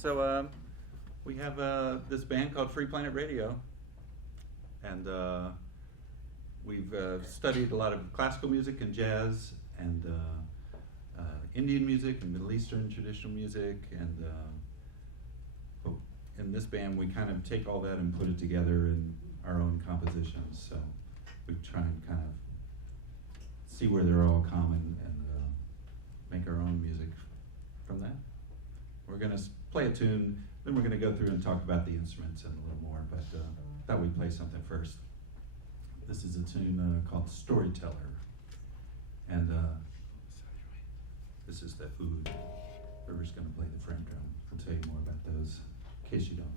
So we have this band called Free Planet Radio, and we've studied a lot of classical music and jazz and Indian music and Middle Eastern traditional music, and in this band we kind of take all that and put it together in our own compositions. So we try and kind of see where they're all common and make our own music from that. We're going to play a tune, then we're going to go through and talk about the instruments and a little more, but thought we'd play something first. This is a tune called Storyteller, and this is the oud. River's going to play the frame drum. We'll tell you more about those in case you don't know.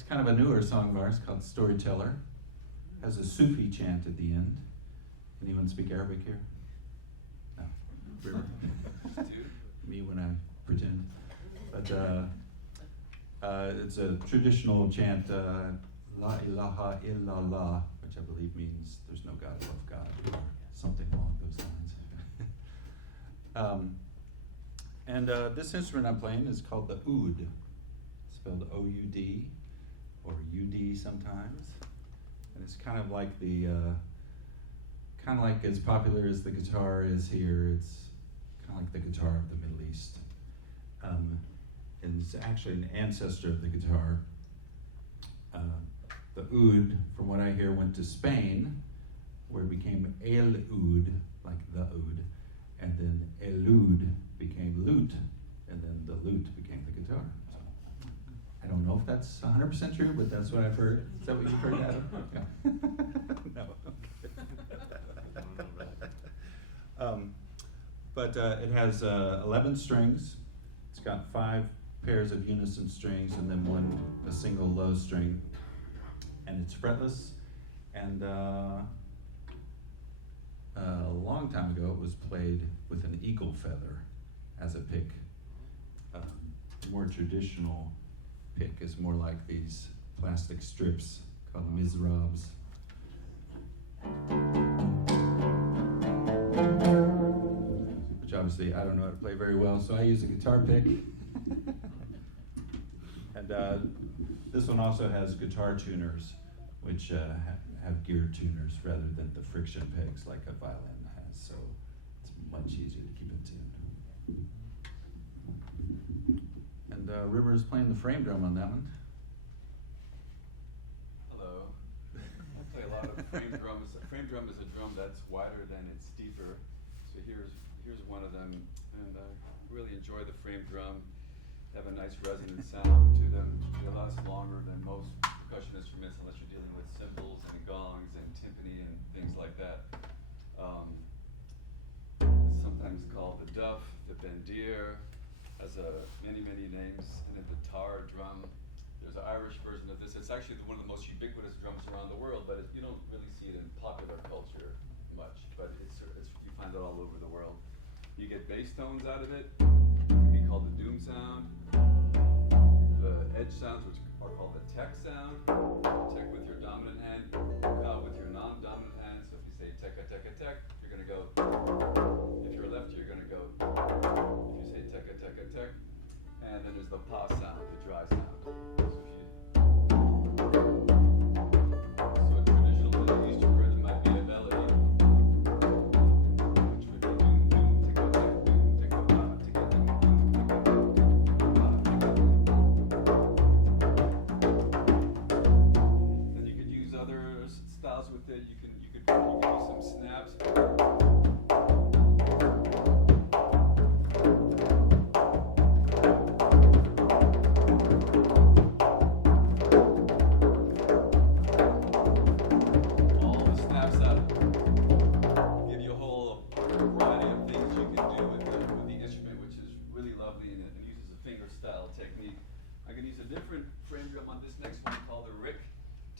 That's kind of a newer song of ours called Storyteller. Has a Sufi chant at the end. Anyone speak Arabic here? No. River? Me when I pretend. But it's a traditional chant, La ilaha illallah, which I believe means there's no God above God, or something along those lines. This instrument I'm playing is called the oud, spelled O-U-D, or U-D sometimes. And it's kind of like as popular as the guitar is here. It's kind of like the guitar of the Middle East. And it's actually an ancestor of the guitar. The oud, from what I hear, went to Spain, where it became el oud, like the oud, and then elud became lute, and then the lute became the guitar. So, I don't know if that's 100% true, but that's what I've heard. Is that what you've heard, Adam? Yeah. No. Okay. But it has 11 strings. It's got 5 pairs of unison strings and then a single low string. And it's fretless. And a long time ago, it was played with an eagle feather as a pick. More traditional pick is more like these plastic strips called mizrabs. Which obviously I don't know how to play very well, so I use a guitar pick. And this one also has guitar tuners, which have gear tuners rather than the friction pegs like a violin has, so it's much easier to keep in tune. And River is playing the frame drum on that one. Hello. I play a lot of frame drums. A frame drum is a drum that's wider than it's steeper. So here's one of them, and I really enjoy the frame drum. Have a nice resonant sound to them. They last longer than most percussion instruments unless you're dealing with cymbals and gongs and timpani and things like that. It's sometimes called the duff, the bendir, has many names, and a guitar drum. There's an Irish version of this. It's actually one of the most ubiquitous drums around the world, but you don't really see it in popular culture much, but you find it all over the world. You get bass tones out of it. It can be called the doom sound. The edge sounds, which are called the tech sound. Tech with your dominant hand, ka with your non-dominant hand. So if you say teka teka tek, you're gonna go. If you're lefty, you're gonna go. If you say teka teka tek, and then there's the pa sound, the dry sound. So a traditional Middle Eastern rhythm might be a melody, which would be doom doom tika tek doom tika pa tika doom doom tika pa tika. Then you could use other styles with it. You could use some snaps.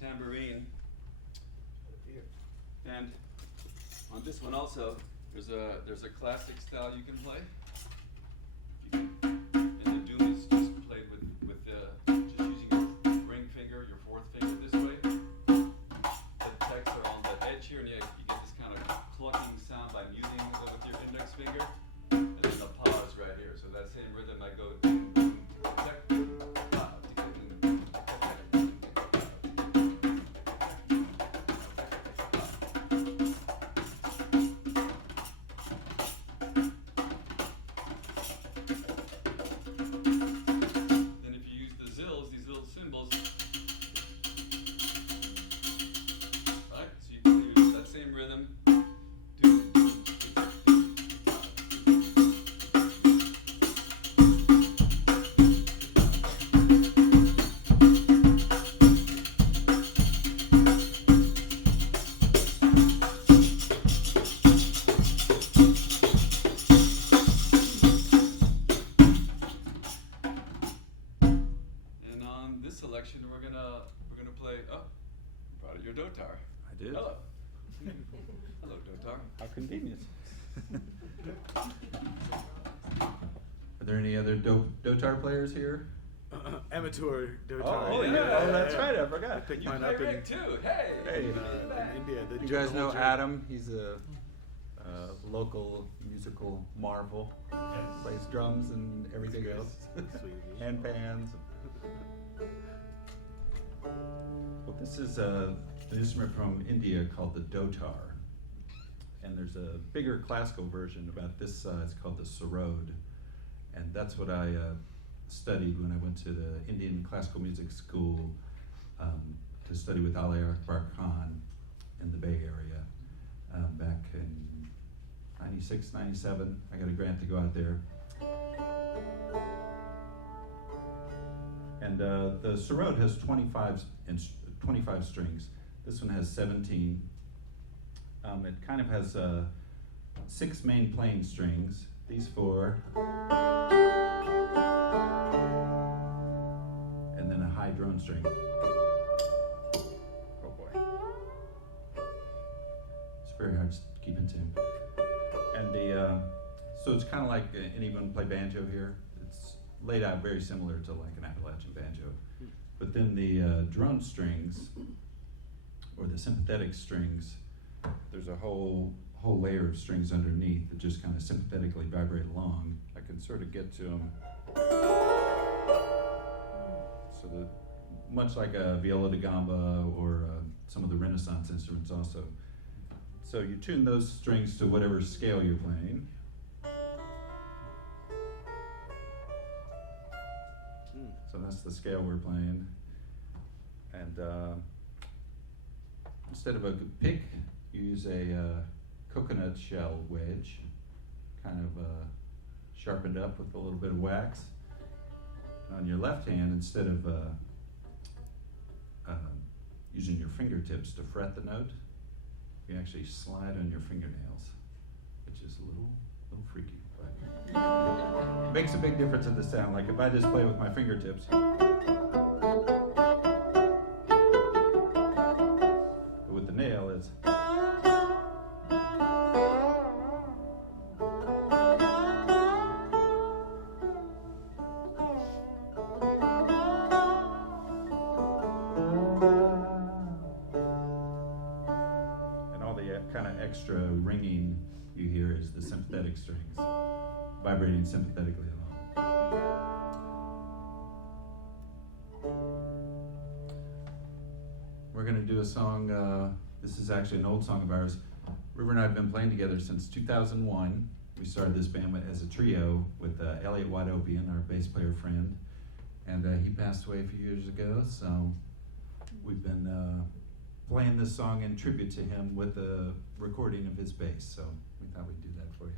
Tambourine. And on this one also, there's a classic style you can play. And the doom is just played with just using your ring finger, your fourth finger this way. The techs are on the edge here, and you get this kind of clucking sound by muting with your index finger. And then the pause right here. So that same rhythm I go doom, doom, tech, pa, tika, doom, doom, tika, tech, doom, tika, pa, tika. did. Hello. Hello, Dotar. How convenient. Are there any other Dotar players here? Amateur Dotar. Oh, yeah. Oh, that's right. I I forgot. picked You mine play up in, Rick too. Hey. Hey. in India. They You took guys the whole know journey. Adam? He's a local musical marvel. Plays drums and everything He's else. sweet. And pans. Well, this is an instrument from India called the Dotar. And there's a bigger classical version about this size called the sarod. And that's what I studied when I went to the Indian Classical Music School to study with Ali Akbar Khan in the Bay Area back in 96, 97. I got a grant to go out there. And the sarod has 25 strings. This one has 17. It kind of has 6 main playing strings. These 4. And then a high drone string. Oh boy. It's very hard to keep in tune. And so it's kind of like anyone play banjo here. It's laid out very similar to like an Appalachian banjo. But then the drone strings, or the sympathetic strings, there's a whole layer of strings underneath that just kind of sympathetically vibrate along. I can sort of get to them. So that, much like a viola da gamba or some of the Renaissance instruments also. So you tune those strings to whatever scale you're playing. So that's the scale we're playing. And instead of a pick, you use a coconut shell wedge, kind of sharpened up with a little bit of wax. And on your left hand, instead of using your fingertips to fret the note, you actually slide on your fingernails, which is a little freaky, but it makes a big difference in the sound. Like if I just play with my fingertips, but with the nail, it's kind of extra ringing you hear is the sympathetic strings vibrating sympathetically along. We're going to do a song, this is actually an old song of ours. River and I have been playing together since 2001. We started this band as a trio with Elliot Wadopian, our bass player friend, and he passed away a few years ago, so we've been playing this song in tribute to him with a recording of his bass, so we thought we'd do that for you.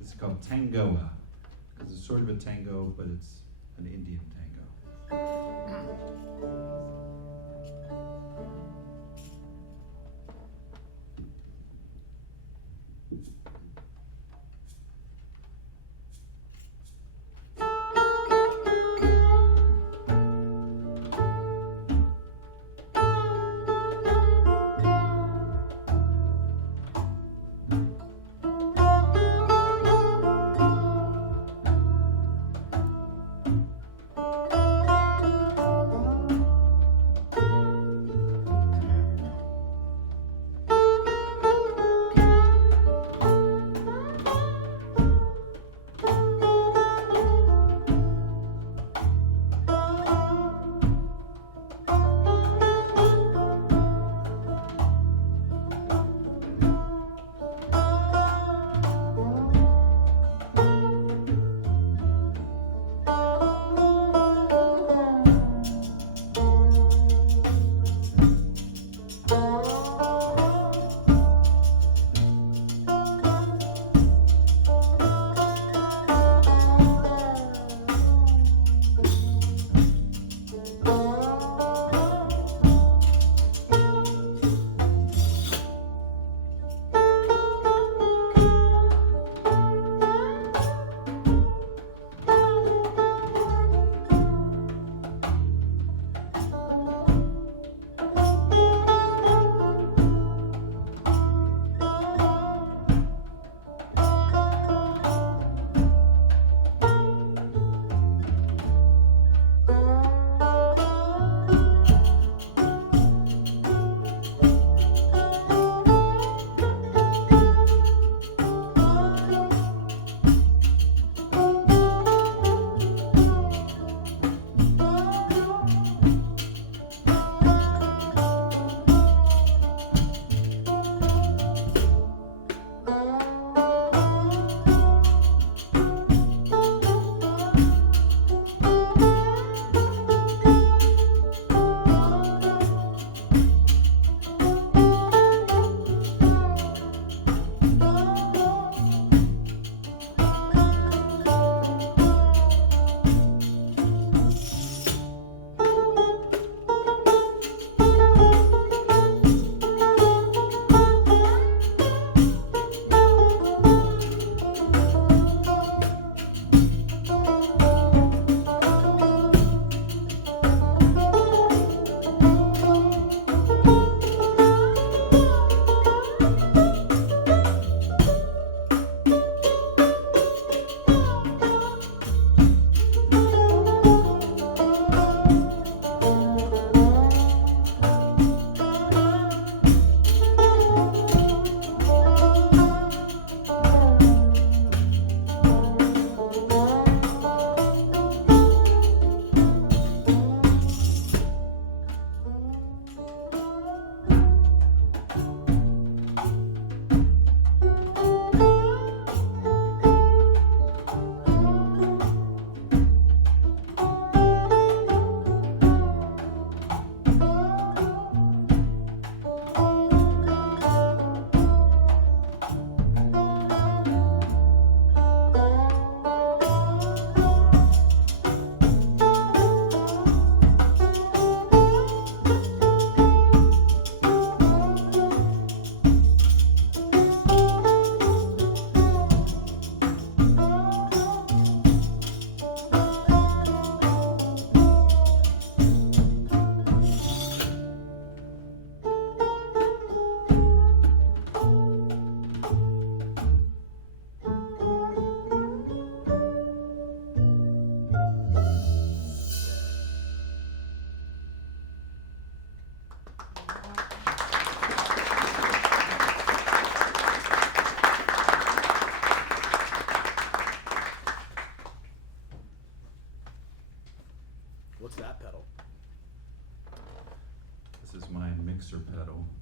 It's called Tangoa, because it's sort of a tango, but it's an Indian tango.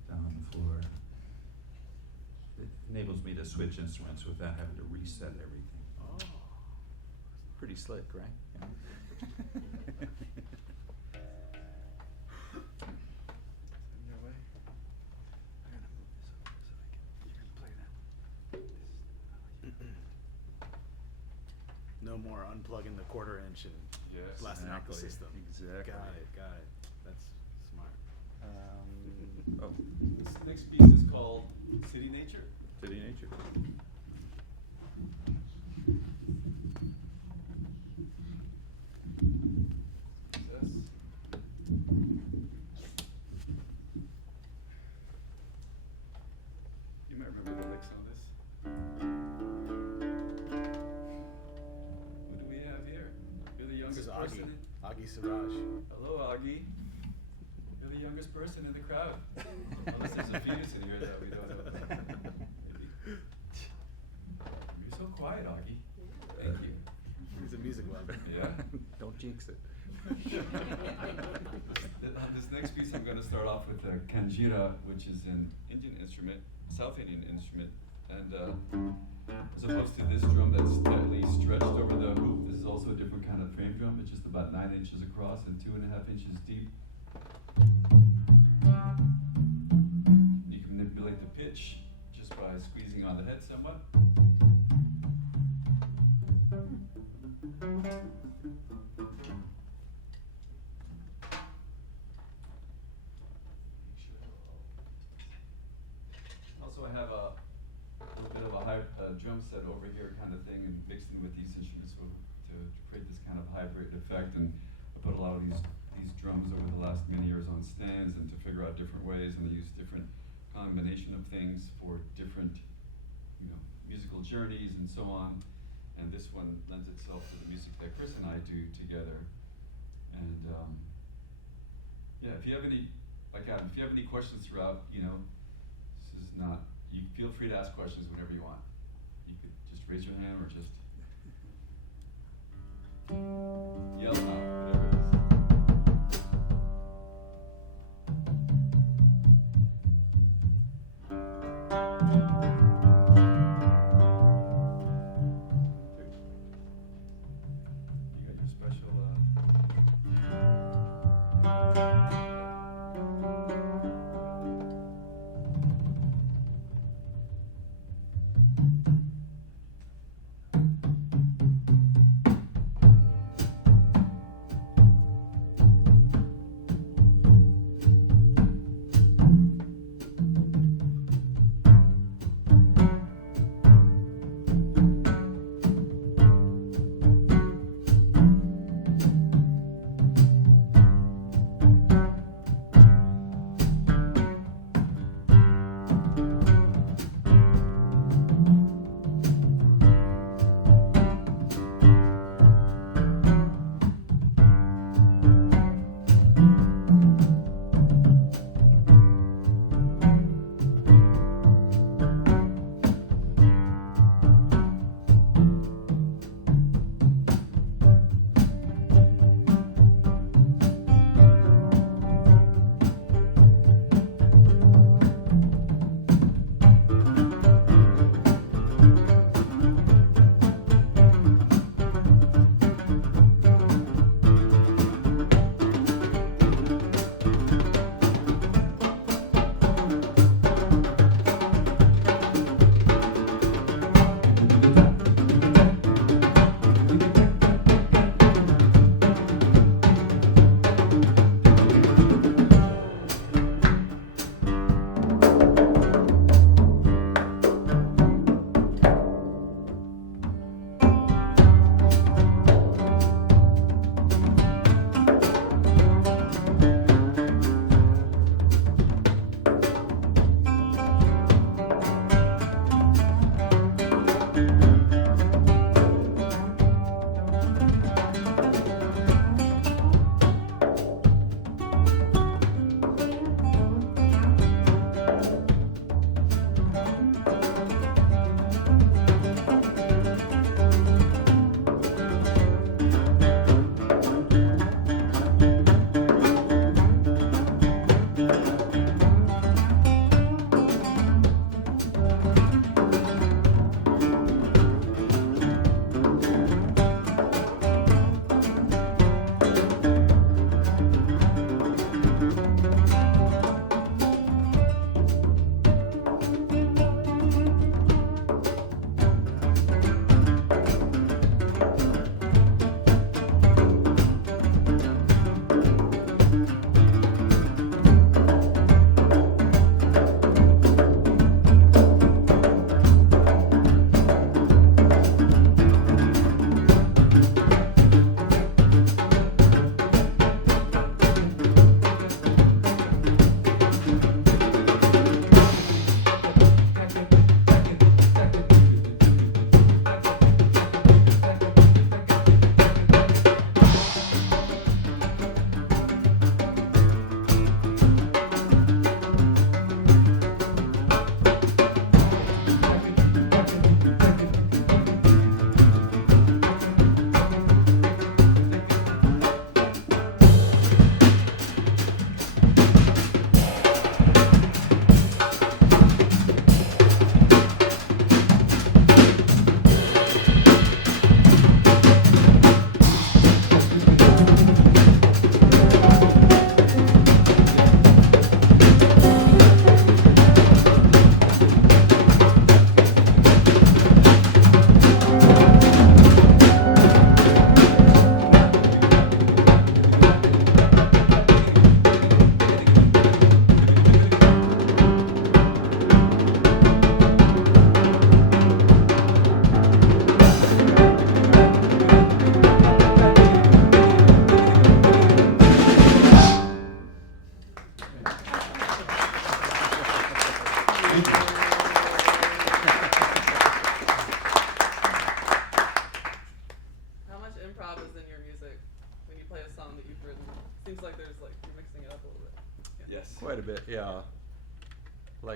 down on the floor. It enables me to switch instruments without having to reset everything. Oh. Pretty slick, right? Yeah. Your way. I gotta move this over so you can play that. No more unplugging the quarter-inch and Yes, blasting out the exactly. system. Exactly. Got it. That's smart. Oh, This next piece is called City Nature. City Nature. Yes. You might remember the licks on this. What do we have here? You're the This youngest is person. Augie. Augie Savage. Hello, Augie. You're the youngest person in the crowd. Unless there's a fetus in here that we don't know. Maybe. You're so quiet, Augie. Thank you. He's a music lover. Yeah. Don't jinx it. This next piece, I'm going to start off with a kanjira, which is an Indian instrument, South Indian instrument, and as opposed to this drum that's tightly stretched over the hoop, this is also a different kind of frame drum. It's just about 9 inches across and 2.5 inches deep. You can manipulate the pitch just by squeezing on the head somewhat. Also, I have a little bit of a drum set over here kind of thing, and mixed in with these instruments to create this kind of hybrid effect. And I put a lot of these drums over the last many years on stands and to figure out different ways, and I use different combination of things for different, musical journeys and so on. And this one lends itself to the music that Chris and I do together. And yeah, if you have any, like Adam, if you have any questions throughout, this is not, you feel free to ask questions whenever you want. You could just raise your hand or just yell out, whatever it is. You got your special,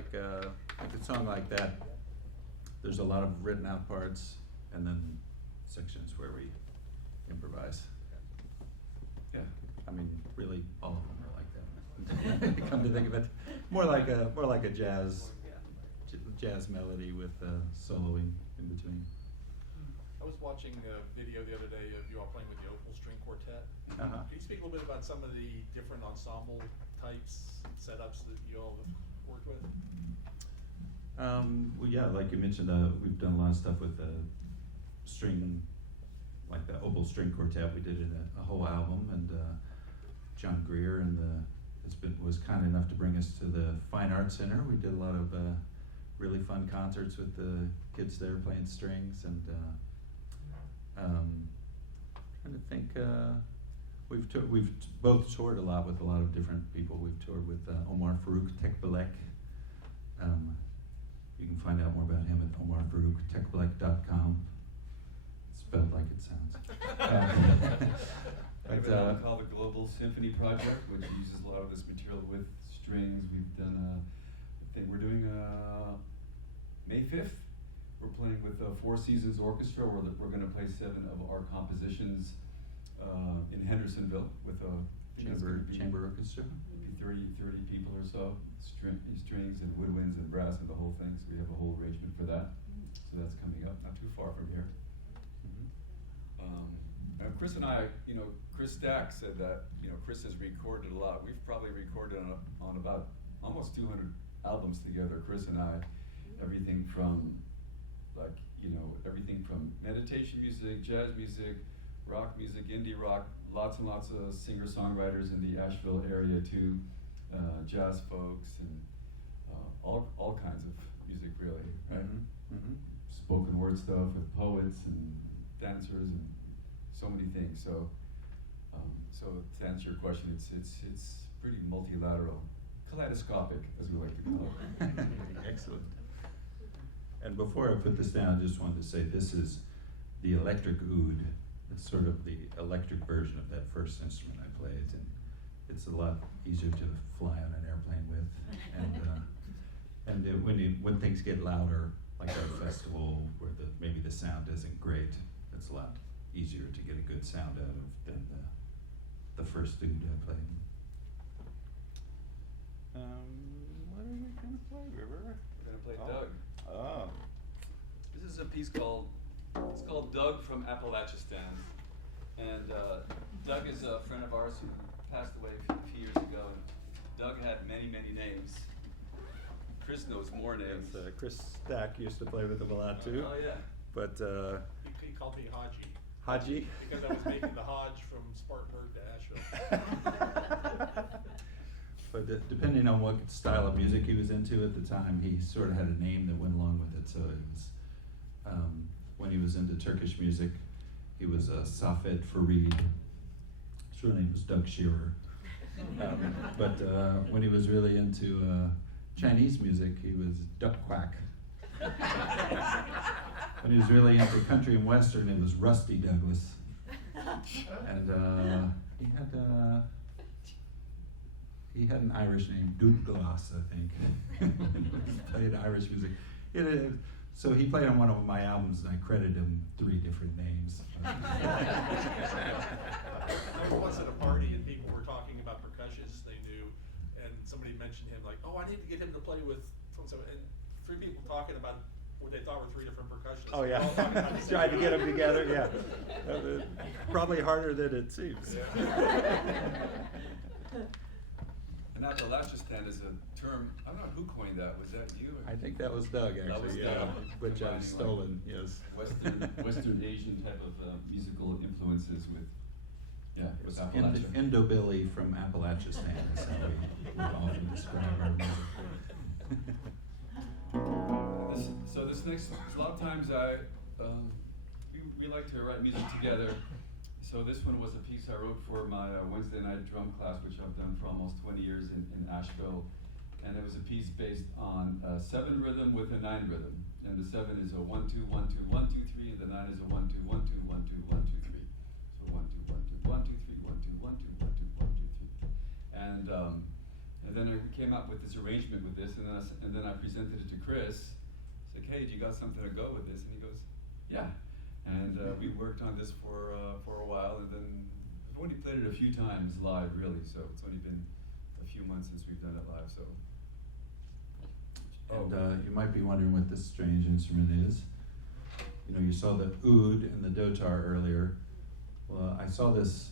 like a song like that, there's a lot of written out parts and then sections where we improvise. Yeah. I mean, really, all of them are like that. Come to think of it, more like a jazz melody with soloing in between. I was watching a video the other day of you all playing with the Opal String Quartet. Uh-huh. Can you speak a little bit about some of the different ensemble types, setups that you all have worked with? Well, yeah, like you mentioned, we've done a lot of stuff with string, like the Opal String Quartet. We did it a whole album, and John Greer was kind enough to bring us to the Fine Arts Center. We did a lot of really fun concerts with the kids there playing strings, and trying to think. We've both toured a lot with a lot of different people. We've toured with Omar Farouk Tekbilek. You can find out more about him at omarfarouktekbilek.com. Spelled like it sounds. I have an album called the Global Symphony Project, which uses a lot of this material with strings. We've done a thing. We're doing May 5th. We're playing with Four Seasons Orchestra. We're going to play 7 of our compositions in Hendersonville with a Chamber orchestra. maybe 30 people or so, strings and woodwinds and brass and the whole thing. So we have a whole arrangement for that. So that's coming up, not too far from here. And Chris and I, Chris Stack said that, Chris has recorded a lot. We've probably recorded on about almost 200 albums together, Chris and I. Everything from everything from meditation music, jazz music, rock music, indie rock, lots and lots of singer-songwriters in the Asheville area too, jazz folks and all kinds of music really, right? Mm-hmm. Mm-hmm. Spoken word stuff with poets and dancers and so many things. So to answer your question, it's pretty multilateral, kaleidoscopic, as we like to call it. Excellent. And before I put this down, I just wanted to say this is the electric oud. It's sort of the electric version of that first instrument I played, and it's a lot easier to fly on an airplane with. And when things get louder, like at a festival where maybe the sound isn't great, it's a lot easier to get a good sound out of than the first oud I played. What are we gonna play, River? We're gonna play Doug. Oh. This is a piece called Doug from Appalachistan. And Doug is a friend of ours who passed away a few years ago. And Doug had many, many names. Chris knows more names. Yes, Chris Stack used to play with him a lot too. Oh yeah. But He called me Haji. Haji? Because I was making the Hodge from Spartanburg to Asheville. But depending on what style of music he was into at the time, he sort of had a name that went along with it. So it was, when he was into Turkish music, he was Safed Farid. His real name was Doug Shearer. But when he was really into Chinese music, he was Duck Quack. When he was really into country and western, it was Rusty Douglas. And he had an Irish name, Douglas, I think. Played Irish music. So he played on one of my albums, and I credited him 3 different names. I was once at a party and people were talking about percussionists they knew, and somebody mentioned him like, oh, I need to get him to play with so-and-so, and 3 people talking about what they thought were 3 different percussionists. Oh yeah, All talking about the same trying to get them guy. together. Yeah, probably harder than it seems. And Appalachistan is a term, I don't know who coined that. Was that you? I think that was Doug actually. That was yeah, Doug. which I've Combining, stolen. Yes. Western Asian type of musical influences with Appalachia. Indo-Billy from Appalachistan is how we often describe our music. So this next, a lot of times we like to write music together. So this one was a piece I wrote for my Wednesday night drum class, which I've done for almost 20 years in Asheville. And it was a piece based on a 7 rhythm with a 9 rhythm. And the 7 is a 1 2 1 2 1 2 3, and the 9 is a 1 2 1 2 1 2 1 2 3. So 1 2 1 2 1 2 3 1 2 1 2 1 2 1 2 3. And And then I came up with this arrangement with this, and then I presented it to Chris. It's like, hey, do you got something to go with this? And he goes, yeah. And we worked on this for a while, and then we've only played it a few times live, really. So it's only been a few months since we've done it live. So. And you might be wondering what this strange instrument is. You know, you saw the oud and the dotar earlier. Well, I saw this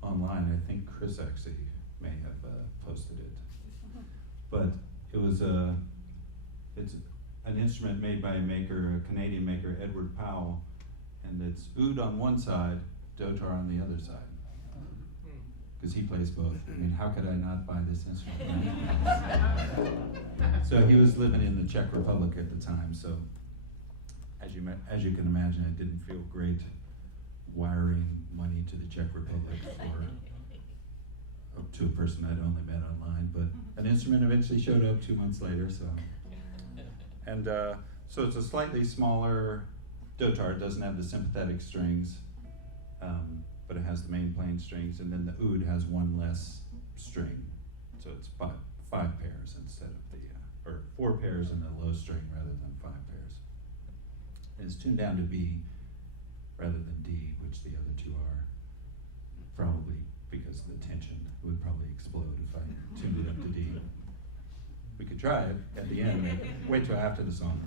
online. I think Chris actually may have posted it. But it was it's an instrument made by a Canadian maker, Edward Powell, and it's oud on one side, dotar on the other side. Because he plays both. I mean, how could I not buy this instrument? Right? So he was living in the Czech Republic at the time. So as you can imagine, it didn't feel great wiring money to the Czech Republic to a person I'd only met online. But an instrument eventually showed up 2 months later. So and so it's a slightly smaller dotar. It doesn't have the sympathetic strings. But it has the main playing strings, and then the oud has one less string. So it's five pairs instead of or 4 pairs in a low string rather than 5 pairs. And it's tuned down to B rather than D, which the other two are, probably because of the tension. It would probably explode if I tuned it up to D. We could try it at the end, wait till after the song.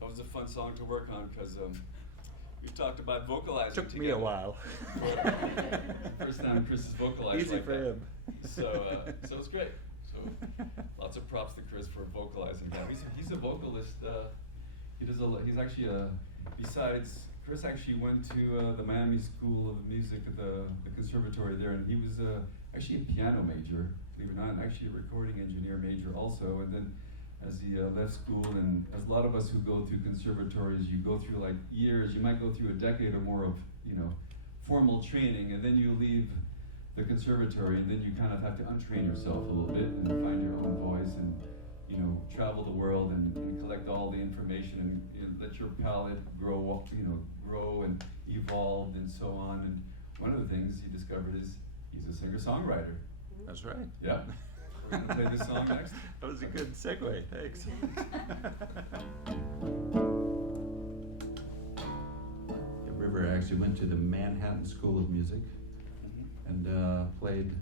That was a fun song to work on because we've talked about vocalizing Took together. me a while. First time Chris has vocalized Easy like for that. him. So it's great. So lots of props to Chris for vocalizing that. He's a vocalist. He's actually besides Chris actually went to the Miami School of Music at the conservatory there, and he was actually a piano major, believe it or not, and actually a recording engineer major also. And then as he left school, and as a lot of us who go through conservatories, you go through like years, you might go through a decade or more of, formal training, and then you leave the conservatory, and then you kind of have to untrain yourself a little bit and find your own voice, and travel the world and collect all the information, and let your palette grow and evolve and so on. And one of the things he discovered is he's a singer-songwriter. That's right. Yeah. We're gonna play this song next. That was a good segue, thanks. River actually went to the Manhattan School of Music and played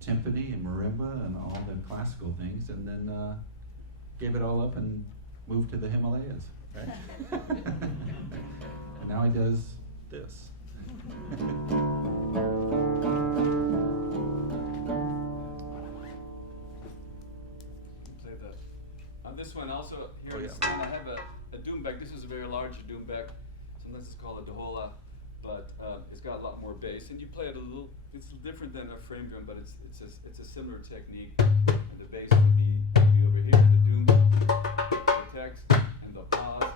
timpani and marimba and all the classical things, and then gave it all up and moved to the Himalayas, right? And now he does this. Play that. On this one also, here Oh, on yeah. this one, I have a doumbek. This is a very large doumbek. Sometimes it's called a dohola, but it's got a lot more bass. And you play it a little, it's different than a frame drum, but it's a similar technique. And the bass would be over here, the doom, the text, and the pause.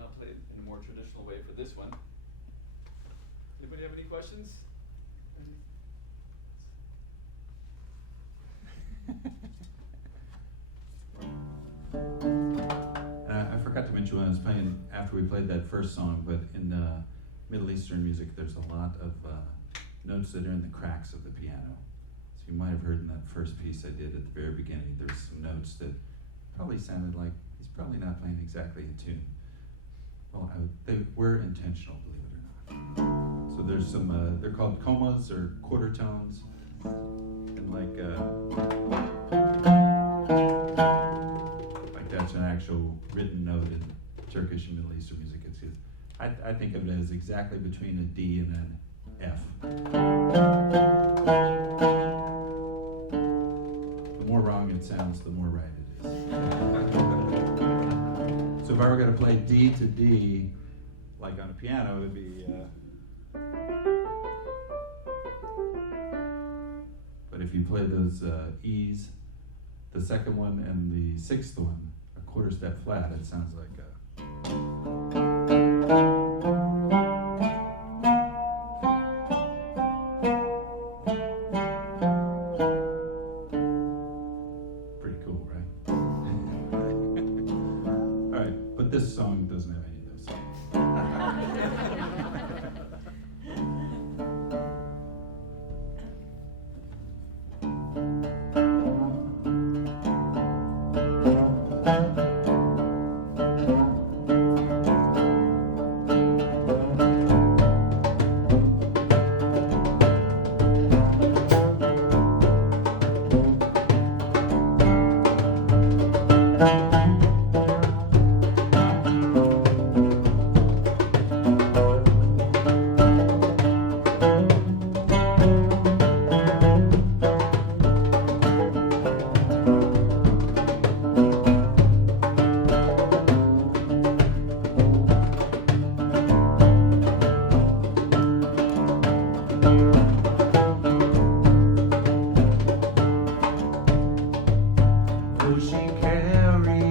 I'll play it in a more traditional way for this one. Anybody have any questions? I forgot to mention when I was playing, after we played that first song, but in Middle Eastern music, there's a lot of notes that are in the cracks of the piano. So you might have heard in that first piece I did at the very beginning, there's some notes that probably sounded like he's probably not playing exactly in tune. Well, they were intentional, believe it or not. So there's some, they're called comas or quarter tones, and like that's an actual written note in Turkish and Middle Eastern music. I think of it as exactly between a D and an F. more wrong it sounds, the more right it is. So if I were going to play D to D, like on a piano, it would be. But if you play those E's, the second one and the sixth one, a quarter step flat, it sounds like a. Pretty cool, right? All right, but this song doesn't have any of those. She carries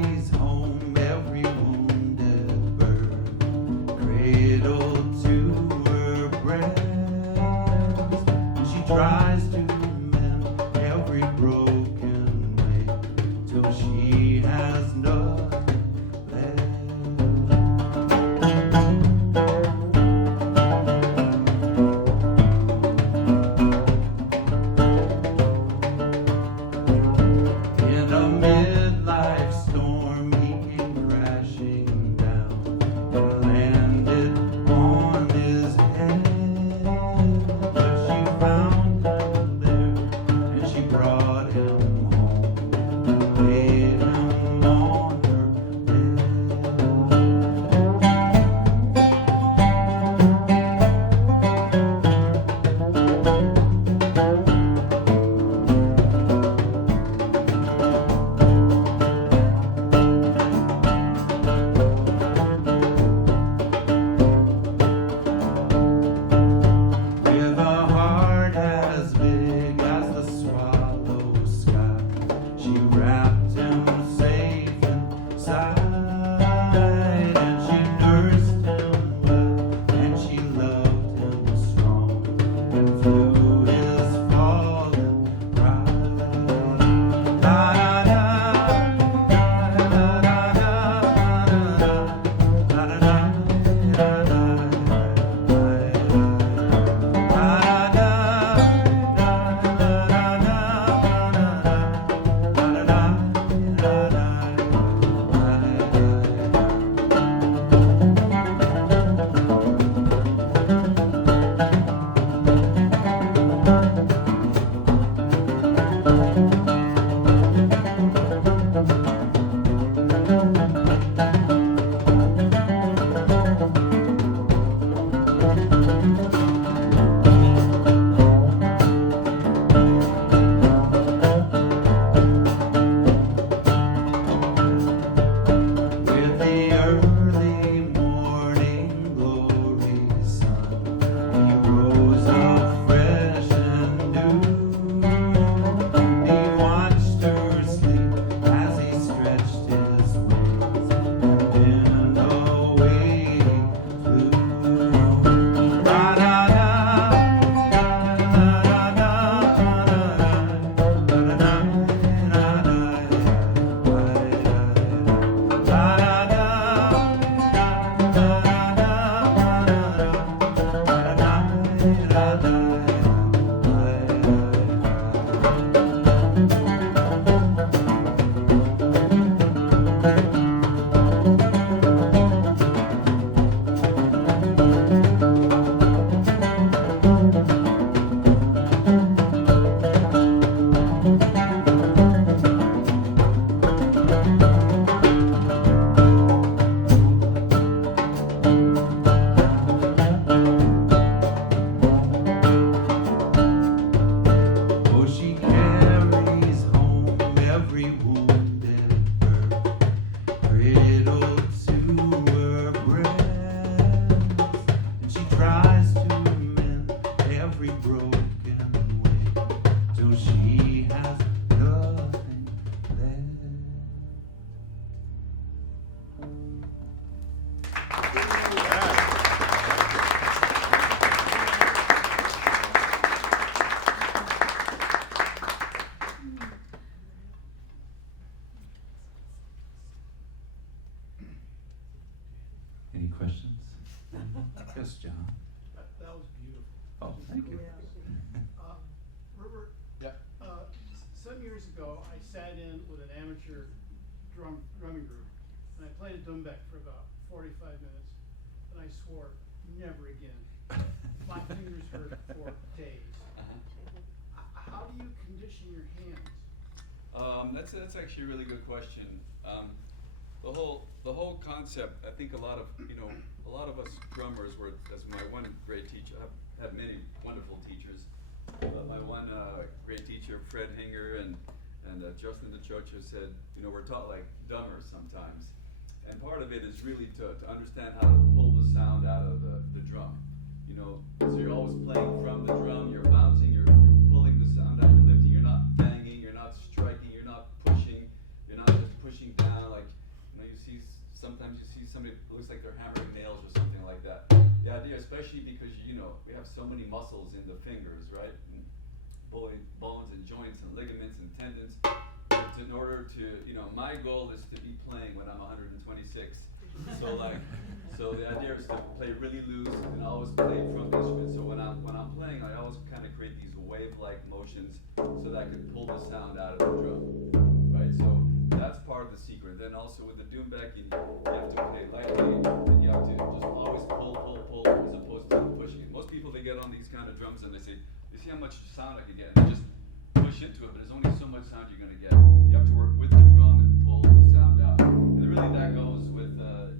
questions? Yes, John. That was beautiful. Oh, thank you. River, Yeah. some years ago, I sat in with an amateur drumming group, and I played a doumbek for about 45 minutes, and I swore, never again. My fingers hurt for days. How do you condition your hands? That's actually a really good question. The whole concept, I think a lot of us drummers were, as my one great teacher, I've had many wonderful teachers, but my one great teacher, Fred Hinger and Justin DeChocha said, we're taught like drummers sometimes. And part of it is really to understand how to pull the sound out of the drum. So you're always playing from the drum, you're bouncing, you're pulling the sound out, you're lifting, you're not banging, you're not striking, you're not pushing, you're not just pushing down like, sometimes you see somebody that looks like they're hammering nails or something like that. The idea, especially because, we have so many muscles in the fingers, right? And bones and joints and ligaments and tendons. In order to, my goal is to be playing when I'm 126. So the idea is to play really loose and always play from the instrument. So when I'm playing, I always kind of create these wave-like motions so that I can pull the sound out of the drum, right? So that's part of the secret. Then also with the doumbek, you have to play lightly, and you have to just always pull as opposed to pushing. Most people, they get on these kind of drums and they say, you see how much sound I can get? And they just push into it, but there's only so much sound you're going to get. You have to work with the drum and pull the sound out. And really that goes with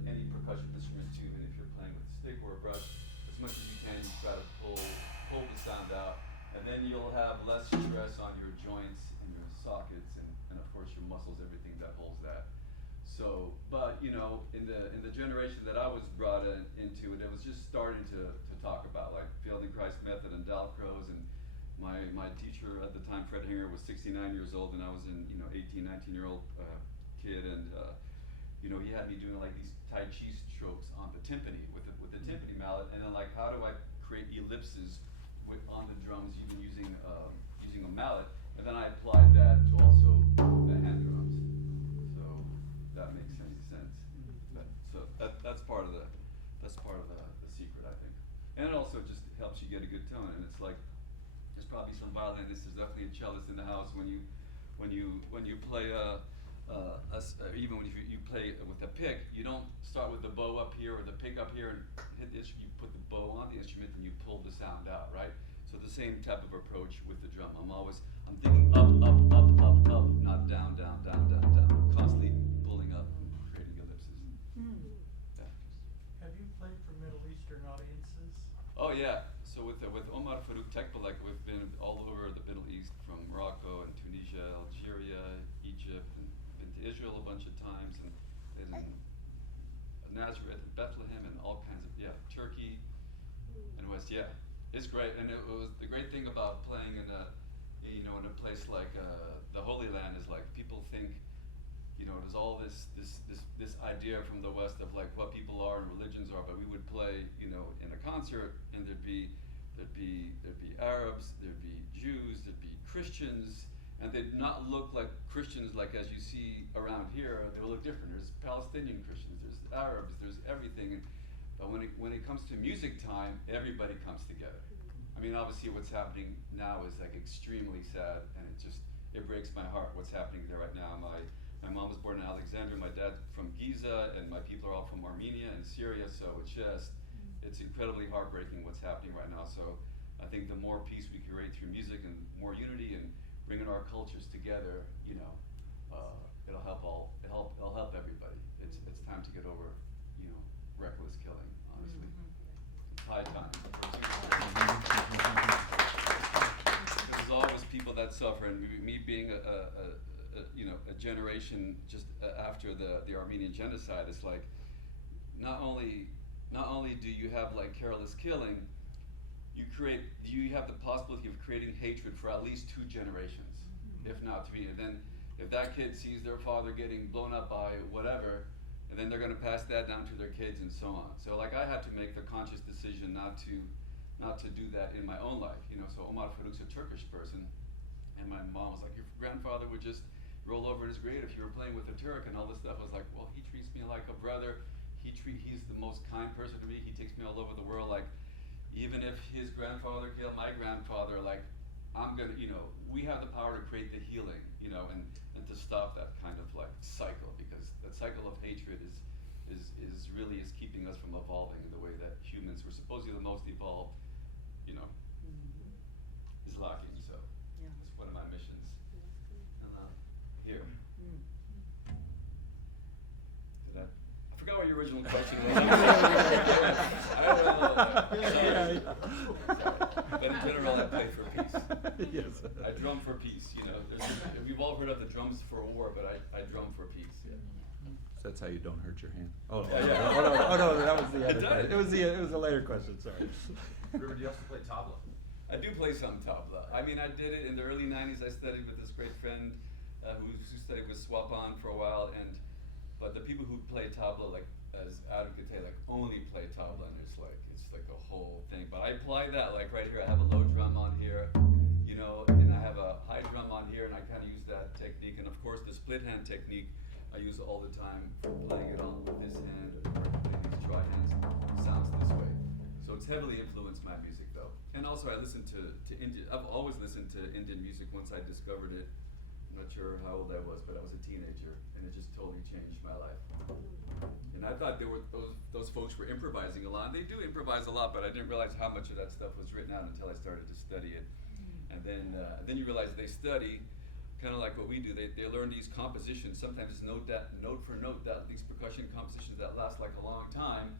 any percussion instrument too. And if you're playing with a stick or a brush, as much as you can, you try to pull the sound out. And then you'll have less stress on your joints and your sockets and of course your muscles, everything that holds that. So, but in the generation that I was brought into it, it was just starting to talk about like Feldenkrais method and Dalcroze, and my teacher at the time, Fred Hinger, was 69 years old, and I was 18, 19-year-old kid, and he had me doing like these Tai Chi strokes on the timpani with the timpani mallet, and then like how do I create ellipses on the drums even using a mallet, and then I applied that to also the hand drums. So that makes any sense. So that's part of the secret, I think, and it also just helps you get a good tone. And it's like there's probably some violinists, there's definitely a cellist in the house when you play even when you play with a pick, you don't start with the bow up here or the pick up here and hit the instrument. You put the bow on the instrument and you pull the sound out, right? So the same type of approach with the drum. I'm thinking up, not down, constantly pulling up and creating ellipses. Yeah. Have you played for Middle Eastern audiences? Oh yeah. So with Omar Farouk Tekbalek, we've been all over the Middle East, from Morocco and Tunisia, Algeria, Egypt, and been to Israel a bunch of times, and been in Nazareth and Bethlehem and all kinds of Turkey and West. Yeah, it's great. And it was the great thing about playing in a place like the Holy Land is like people think there's all this idea from the West of like what people are and religions are, but we would play in a concert and there'd be Arabs, there'd be Jews, there'd be Christians, and they'd not look like Christians like as you see around here. They will look different. There's Palestinian Christians, there's Arabs, there's everything. But when it comes to music time, everybody comes together. I mean, obviously what's happening now is like extremely sad, and it breaks my heart what's happening there right now. My mom was born in Alexandria, my dad's from Giza, and my people are all from Armenia and Syria, so it's incredibly heartbreaking what's happening right now. So I think the more peace we create through music and more unity and bringing our cultures together, it'll help everybody. It's time to get over, reckless killing, honestly. It's high time. There's always people that suffer, and me being a generation just after the Armenian genocide, it's like not only do you have like careless killing, you have the possibility of creating hatred for at least 2 generations, if not 3. And then if that kid sees their father getting blown up by whatever, and then they're going to pass that down to their kids and so on. So like I had to make the conscious decision not to do that in my own life. So Omar Farouk's a Turkish person, and my mom was like, your grandfather would just roll over in his grave if you were playing with a Turk and all this stuff. I was like, well, he treats me like a brother. he's the most kind person to me. He takes me all over the world. Like, even if his grandfather killed my grandfather, like, I'm gonna, we have the power to create the healing, and to stop that kind of like cycle, because that cycle of hatred is really keeping us from evolving in the way that humans were supposedly the most evolved, is lacking. So that's one of my missions. Here. I forgot what your original question was. I don't know. Sorry. But in general, I play for peace. Yes. I drum for peace. We've all heard of the drums for war, but I drum for peace. Yeah. So that's how you don't hurt your hand. Oh, Yeah. oh no, that was the I other did. question. It was a later question, sorry. River, do you also play tabla? I do play some tabla. I mean, I did it in the early 90s. I studied with this great friend who studied with Swapan for a while, but the people who play tabla, like as Adam could say, like only play tabla, and it's like a whole thing. But I apply that, like right here, I have a low drum on here, and I have a high drum on here, and I kind of use that technique. And of course, the split hand technique I use all the time for playing it on with this hand or playing these dry hands. Sounds this way. So it's heavily influenced my music, though. And also, I listen to Indian. I've always listened to Indian music once I discovered it. I'm not sure how old I was, but I was a teenager, and it just totally changed my life. And I thought those folks were improvising a lot. And they do improvise a lot, but I didn't realize how much of that stuff was written out until I started to study it. And then you realize they study, kind of like what we do. They learn these compositions. Sometimes it's note for note, these percussion compositions that last like a long time.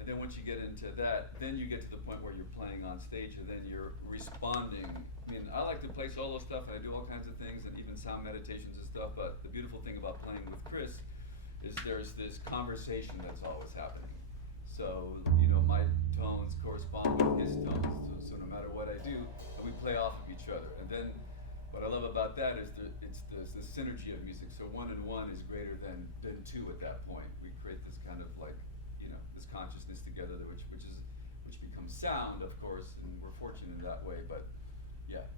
And then once you get into that, then you get to the point where you're playing on stage, and then you're responding. I mean, I like to play solo stuff, and I do all kinds of things, and even sound meditations and stuff, but the beautiful thing about playing with Chris is there's this conversation that's always happening. So, my tones correspond with his tones, so no matter what I do, we play off of each other. And then what I love about that is it's the synergy of music. So 1 and 1 is greater than 2 at that point. We create this kind of like, this consciousness together, which becomes sound, of course, and we're fortunate in that way. But yeah,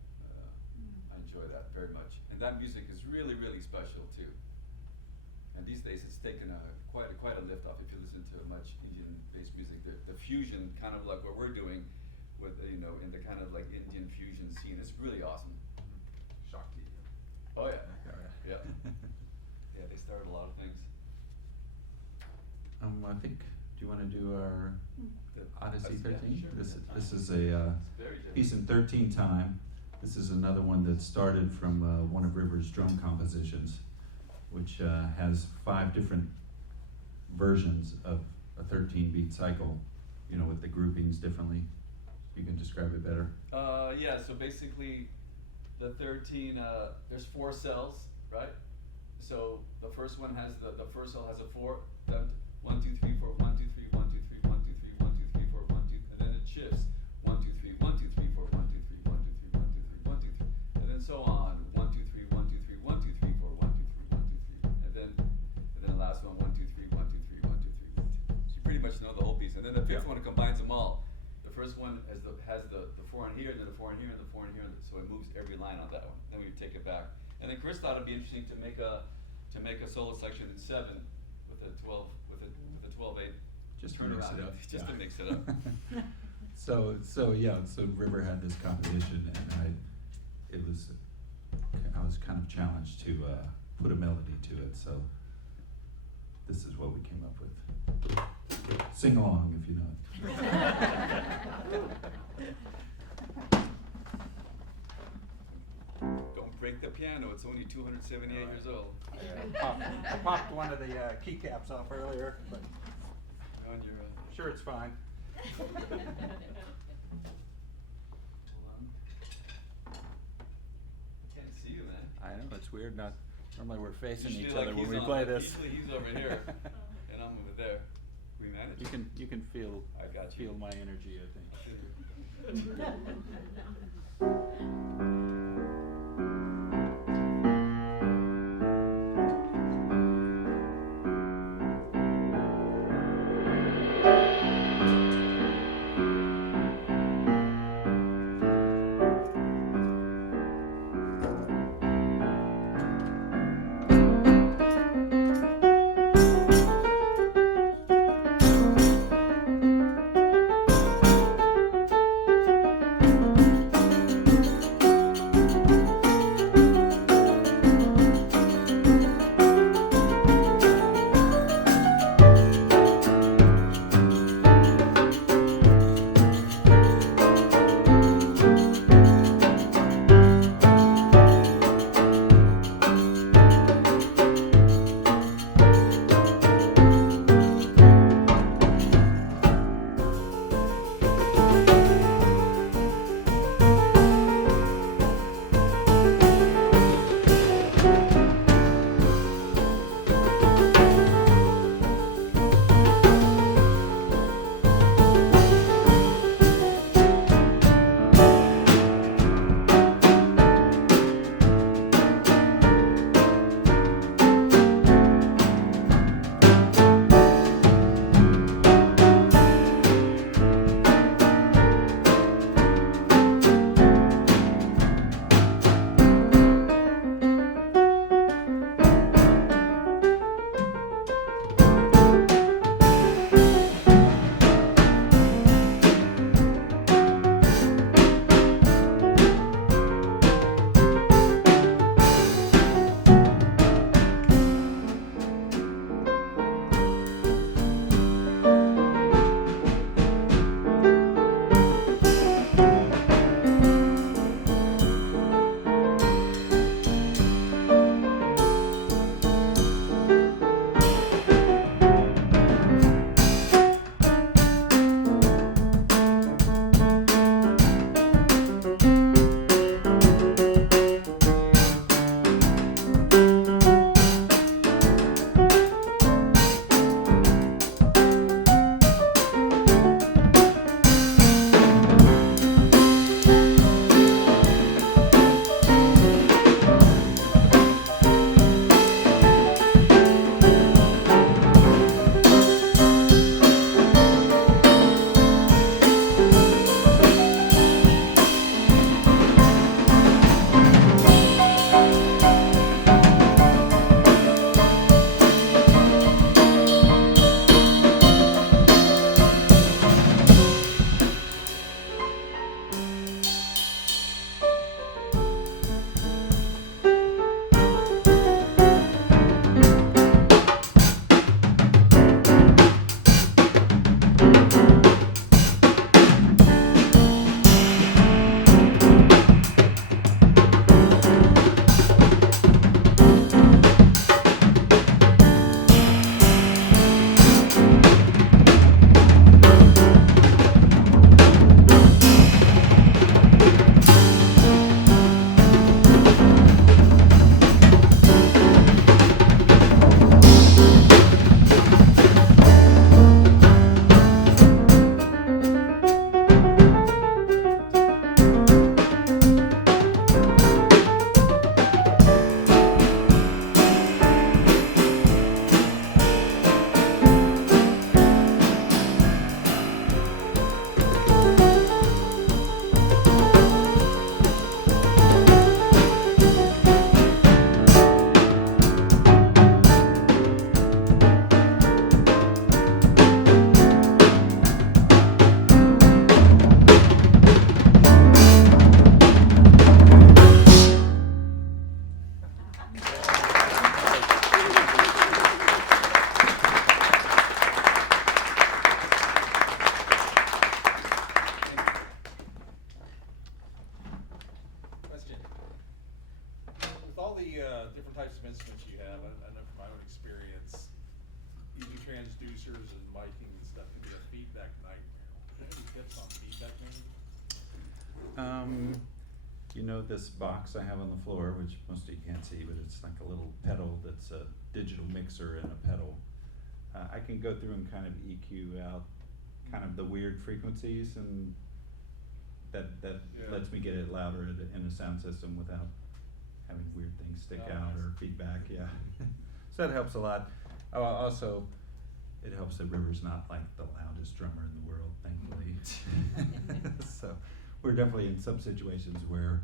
I enjoy that very much. And that music is really, really special too. And these days, it's taken quite a lift off. If you listen to much Indian-based music, the fusion, kind of like what we're doing, with in the kind of like Indian fusion scene, it's really awesome. Shakti. Oh yeah, yeah. Yeah, they started a lot of things. I think. Do you want to do our Odyssey Yeah, 13? sure. This is a It's very different. piece in 13 time. This is another one that started from one of River's drum compositions, which has 5 different versions of a 13-beat cycle, with the groupings differently. You can describe it better. Yeah, so basically, the 13, there's 4 cells, right? So the first one has the first cell has a 4, 1, 2, 3, 4, 1, 2, 3, 1, 2, 3, 1, 2, 3, 1, 2, 3, 4, 1, 2, and then it shifts 1, 2, 3, 1, 2, 3, 4, 1, 2, 3, 1, 2, 3, 1, 2, 3, 1, 2, 3, and then so on. 1, 2, 3, 1, 2, 3, 1, 2, 3, 4, 1, 2, 3, 1, 2, 3, and then the last one 1, 2, 3, 1, 2, 3, 1, 2, 3, 1, 2. So you pretty much know the whole piece. And then the fifth one combines them all. The first one has the 4 in here, and then the 4 in here, and the 4 in here, so it moves every line on that one. Then we take it back. And then Chris thought it'd be interesting to make a solo section in 7 with a 12/8. Just to turn mix around. it up. Just to mix it up. So River had this composition, and I was kind of challenged to put a melody to it. So this is what we came up with. Sing along if you know it. Don't break the piano. It's only 278 years old. I popped one of the keycaps off earlier, but On your, sure it's fine. hold on. I can't see you, man. I know, it's weird. Normally we're facing Usually, each like, other when he's we on play the- this. Usually he's over here, and I'm over there. We manage. You can feel I got you. feel my energy, I think. instruments you have, I know from my own experience, using transducers and miking and stuff can be a feedback nightmare. Any tips on feedback maybe? You know this box I have on the floor, which most of you can't see, but it's like a little pedal that's a digital mixer and a pedal. I can go through and kind of EQ out kind of the weird frequencies, and that Yeah. lets me get it louder in a sound system without having weird things stick Oh, out or nice. feedback, yeah. So that helps a lot. Oh, also, it helps that River's not like the loudest drummer in the world, thankfully. So we're definitely in some situations where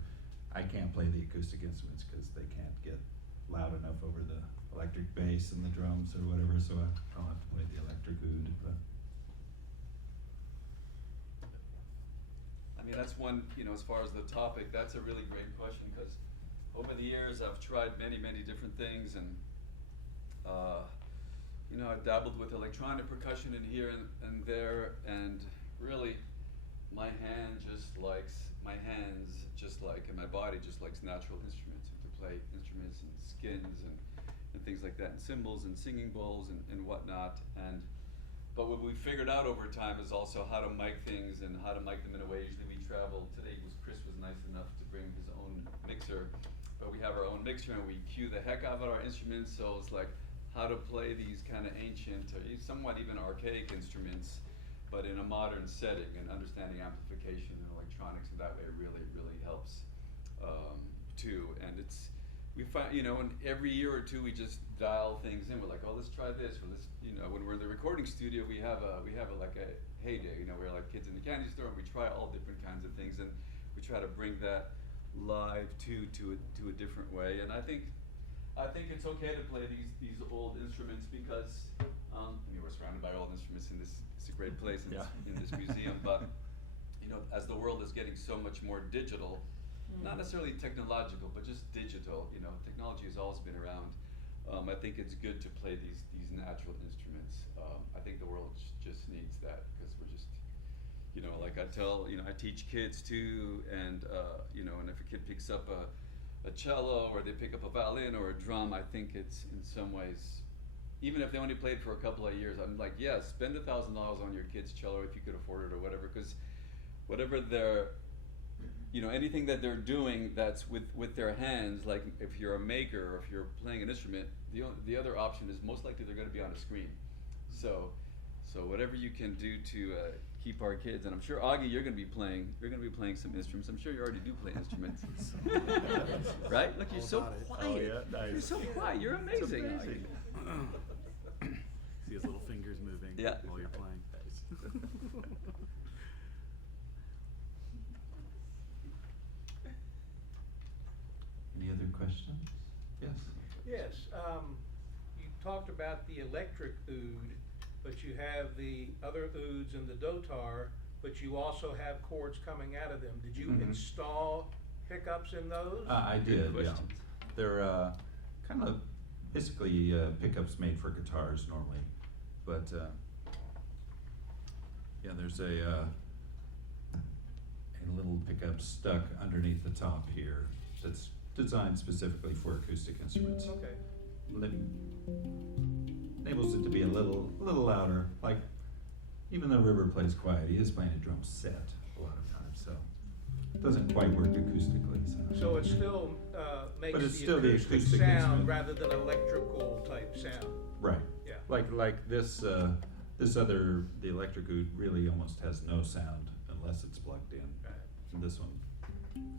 I can't play the acoustic instruments because they can't get loud enough over the electric bass and the drums or whatever, so I'll have to play the electric oud, but. I mean, that's one, as far as the topic, that's a really great question, because over the years, I've tried many, many different things, and, I've dabbled with electronic percussion in here and there, and really, my hands just likes, and my body just likes natural instruments, and to play instruments and skins and things like that, and cymbals and singing bowls and whatnot, but what we figured out over time is also how to mic things and how to mic them in a way. Usually we travel, Chris was nice enough to bring his own mixer, but we have our own mixer and we cue the heck out of our instruments, so it's like how to play these kind of ancient, or somewhat even archaic instruments, but in a modern setting, and understanding amplification and electronics, and that way really, really helps too. And we find, in every year or two we just dial things in. We're like, oh, let's try this, or let's, when we're in the recording studio, we have a heyday, we're like kids in the candy store, and we try all different kinds of things, and we try to bring that live to a different way. And I think it's okay to play these old instruments, because we're surrounded by old instruments in this. It's a great place in, Yeah. in this museum, but as the world is getting so much more digital, not necessarily technological, but just digital. Technology has always been around. I think it's good to play these natural instruments. I think the world just needs that, because we're just, like I teach kids too, and and if a kid picks up a cello, or they pick up a violin or a drum, I think it's in some ways, even if they only played for a couple of years, I'm like, yes, spend $1,000 on your kid's cello if you could afford it, or whatever, because whatever they're, anything that they're doing that's with their hands, like if you're a maker or if you're playing an instrument, the other option is most likely they're going to be on a screen. So whatever you can do to keep our kids, and I'm sure Augie, you're going to be playing some instruments. I'm sure you already do play instruments, right? Look, you're so quiet. Oh, yeah, nice. You're so quiet. You're amazing, It's amazing. Augie. See his little fingers moving Yeah. while you're playing. Any other questions? Yes. Yes, you talked about the electric oud, but you have the other ouds and the dotar, but you also have chords coming out of them. Did you Mhm. install pickups in those? I Good did, yeah. questions. They're kind of basically pickups made for guitars normally, but yeah, there's a little pickup stuck underneath the top here that's designed specifically for acoustic instruments. Okay. Enables it to be a little louder. Like, even though River plays quiet, he is playing a drum set a lot of times, so it doesn't quite work acoustically. So it still makes But it's the still the acoustic acoustic sound instrument. rather than electrical type sound. Right. Yeah. Like this the electric oud really almost has no sound unless it's plugged in. Right. And this one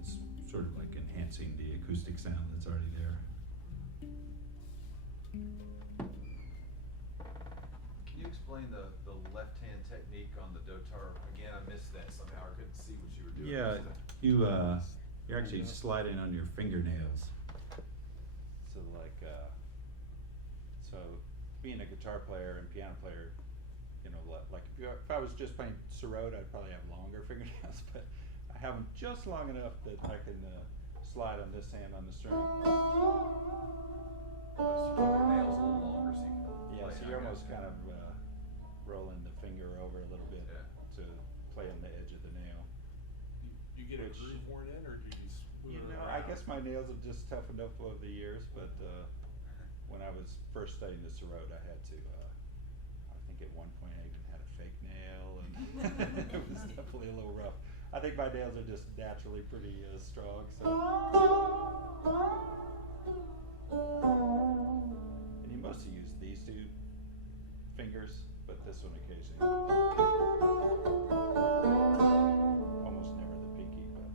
is sort of like enhancing the acoustic sound that's already there. Can you explain the left-hand technique on the dotar? Again, I missed that somehow. I couldn't see what you were doing. Yeah, you're actually sliding on your fingernails. So so being a guitar player and piano player, like if I was just playing Sarod, I'd probably have longer fingernails, but I have them just long enough that I can slide on this hand on the string. So you keep your nails a little longer so you can Yeah, play. so I you're got almost you. kind of rolling the finger over a little bit Yeah. to play on the edge of the nail. You get a Which- groove worn in, or do you just move it I around? guess my nails have just toughened up over the years, but was first studying the Sirota, I had to, I think at one point I even had a fake nail, and it was definitely a little rough. I think my nails are just naturally pretty strong, so. And you mostly use these two fingers, but this one occasionally. Almost never the pinky, but.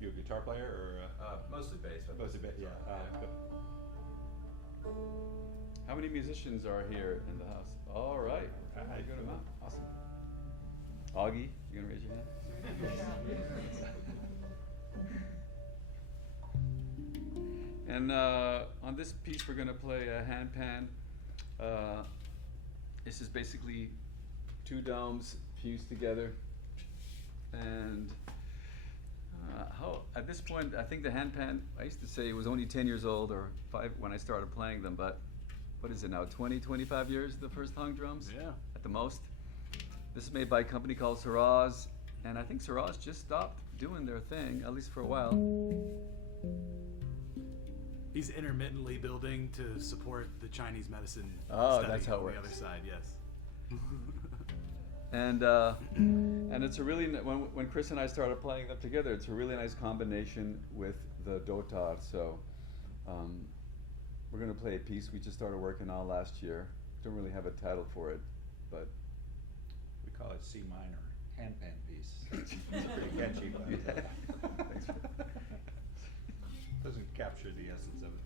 You a guitar player or? Mostly bass. But Mostly bass, yeah. How many musicians are here in the house? All right. A good amount. Awesome. Augie, you gonna raise your hand? And on this piece, we're gonna play a handpan. This is basically two domes fused together, and at this point, I think the handpan, I used to say it was only 10 years old or 5 when I started playing them, but what is it now, 20, 25 years, the first hung drums? Yeah. At the most. This is made by a company called Sigal, and I think Sigal just stopped doing their thing, at least for a while. He's intermittently building to support the Chinese medicine Oh, study that's how it on works. the other side, yes. And it's a really, when Chris and I started playing them together, it's a really nice combination with the dotar. So we're going to play a piece we just started working on last year. Don't really have a title for it, but We call it C minor, handpan piece. It's pretty catchy, but Thanks. doesn't capture the essence of it.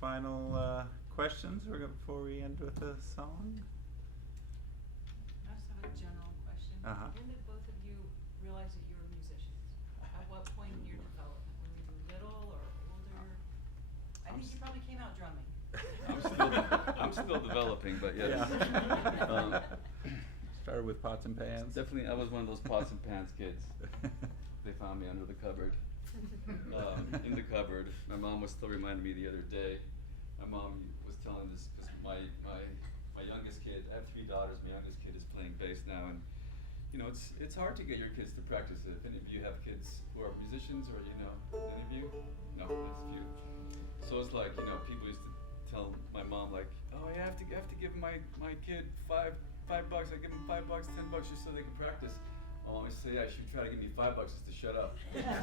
Final questions before we end with a song? I just have a general question. Uh-huh. When did both of you realize that you were musicians? At what point in your development? When you were little or older? I think you probably came out drumming. I'm still developing, but yes. Yeah. Started with pots and pans. Definitely, I was one of those pots and pans kids. They found me under the cupboard. In the cupboard. My mom was still reminding me the other day. My mom was telling this because my youngest kid, I have 3 daughters. My youngest kid is playing bass now, and you know it's hard to get your kids to practice it. If any of you have kids who are musicians, or any of you? No, that's few. So it's like people used to tell my mom like, oh, you have to give my kid $5. I give him $5, $10 just so they can practice. I always say I should try to give me $5 just to shut up.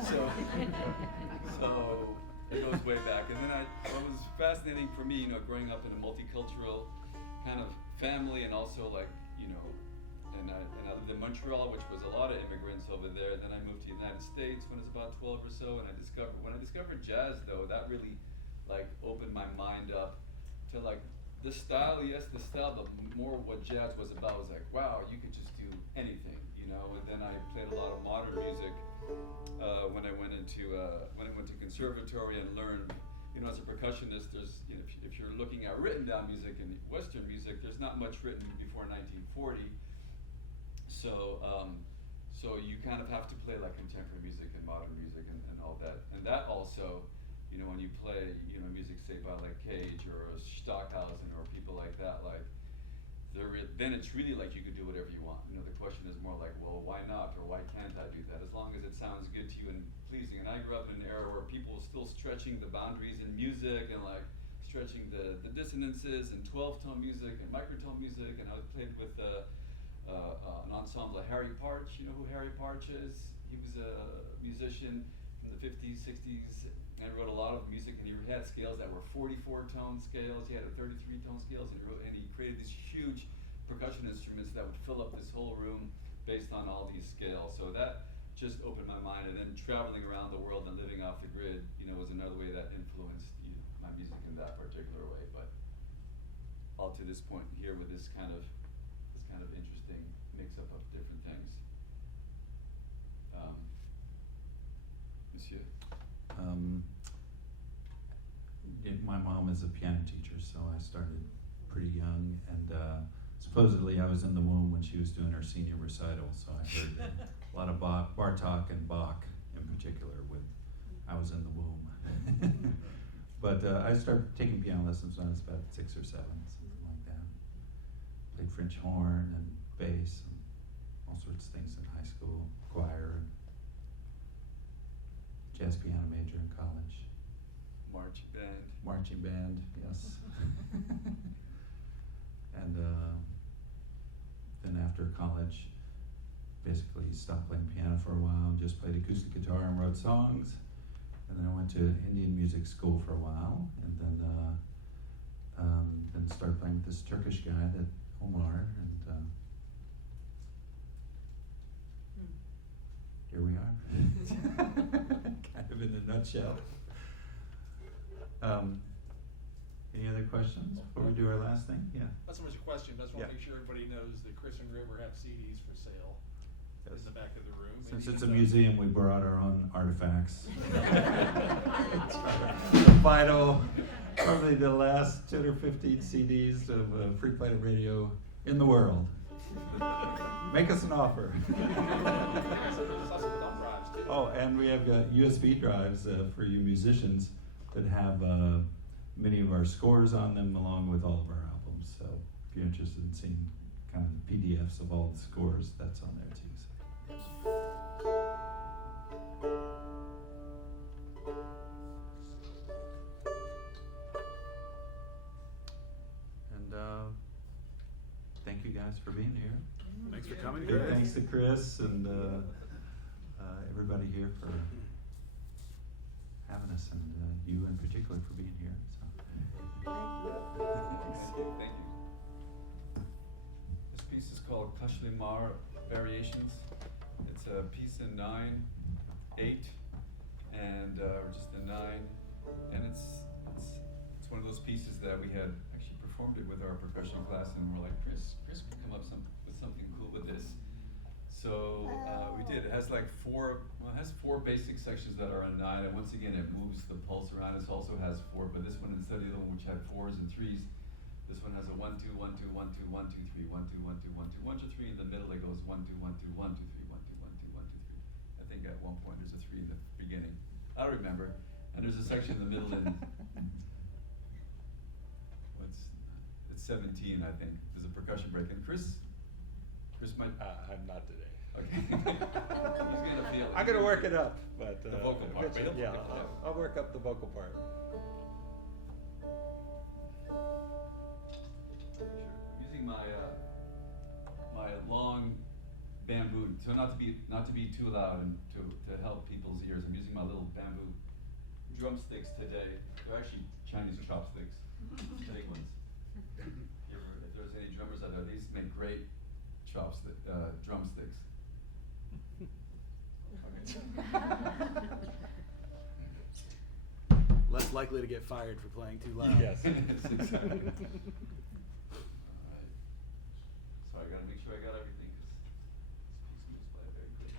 So it goes way back. And then what was fascinating for me, growing up in a multicultural kind of family, and also and I lived in Montreal, which was a lot of immigrants over there. And then I moved to the United States when I was about 12 or so, and when I discovered jazz, though, that really opened my mind up to the style, but more what jazz was about. Was like, wow, you could just do anything. And then I played a lot of modern music when I went to conservatory and learned. As a percussionist, there's if you're looking at written down music and Western music, there's not much written before 1940. So you kind of have to play contemporary music and modern music and all that. And that also, when you play music say by Cage or Stockhausen or people like that, then it's really you could do whatever you want. The question is more well, why not, or why can't I do that? As long as it sounds good to you and pleasing. And I grew up in an era where people were still stretching the boundaries in music and stretching the dissonances and 12-tone music and microtone music. And I played with an ensemble of Harry Partch. You know who Harry Partch is? He was a musician from the 50s, 60s, and wrote a lot of music. And he had scales that were 44-tone scales. He had a 33-tone scales, and he created these huge percussion instruments that would fill up this whole room based on all these scales. So that just opened my mind, and then traveling around the world and living off the grid, was another way that influenced my music in that particular way. But all to this point here with this kind of interesting mix-up of different things. Monsieur? My mom is a piano teacher, so I started pretty young, and supposedly I was in the womb when she was doing her senior recital, so I heard a lot of Bartok and Bach in particular I was in the womb. But I started taking piano lessons when I was about 6 or 7, something like that. Played French horn and bass and all sorts of things in high school, choir, and jazz piano major in college. Marching band, yes. And then after college, basically stopped playing piano for a while and just played acoustic guitar and wrote songs. And then I went to Indian music school for a while, and then started playing with this Turkish guy, that Omar, and here we are. Kind of in a nutshell. Any other questions before we do our last thing? Yeah. Not so much a question, I just want Yeah. to make sure everybody knows that Chris and River have CDs for sale in the back of the room. Since Maybe it's a just, museum, we brought our own artifacts. The vital, probably the last 10 or 15 CDs of free play radio in the world. Make us an offer. So there's also thumb drives too. Oh, and we have USB drives for you musicians that have many of our scores on them, along with all of our albums. So if you're interested in seeing kind of the PDFs of all the scores, that's on there too. So. And thank you guys for being here. Thanks for coming. Big thanks to Chris and everybody here for having us, and you in particular for being here. So. Thank you. This piece is called Kashlimar Variations. It's a piece in 9/8, and just a 9, and it's one of those pieces that we had actually performed it with our percussion class, and we're like, Chris, we come up with something cool with this. So we did. It has like four basic sections that are in 9, and once again it moves the pulse around. It also has 4, but this one, instead of the other one which had 4s and 3s, this one has a 1 2 1 2 1 2 1 2 3 1 2 1 2 1 2 1 2 3. In the middle it goes 1 2 1 2 1 2 3 1 2 1 2 1 2 3. I think at one point there's a 3 in the beginning. I don't remember. And there's a section in the middle in it's 17, I think. There's a percussion break, and Chris might. I'm not today. Okay. He's gonna feel it. I'm gonna work it up, but The vocal part, which- but he'll yeah, put it I'll work up the vocal part. Sure. I'm using my my long bamboo, so not to be too loud and to help people's ears. I'm using my little bamboo drumsticks today. They're actually Chinese chopsticks, big ones. If there's any drummers out there, these make great drumsticks. Less likely to get fired for playing too loud. Yes. Yes, exactly. All right. So I gotta make sure I got everything, because this piece moves by very quick.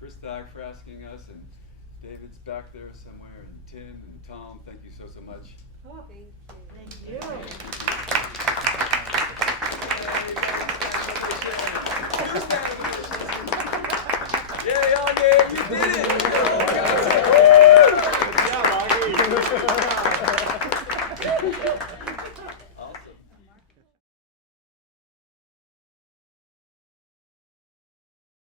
Chris Dagg for asking us, and David's back there somewhere, and Tin and Tom, thank you so much. Oh, thank you. Yeah, y'all did. You did it.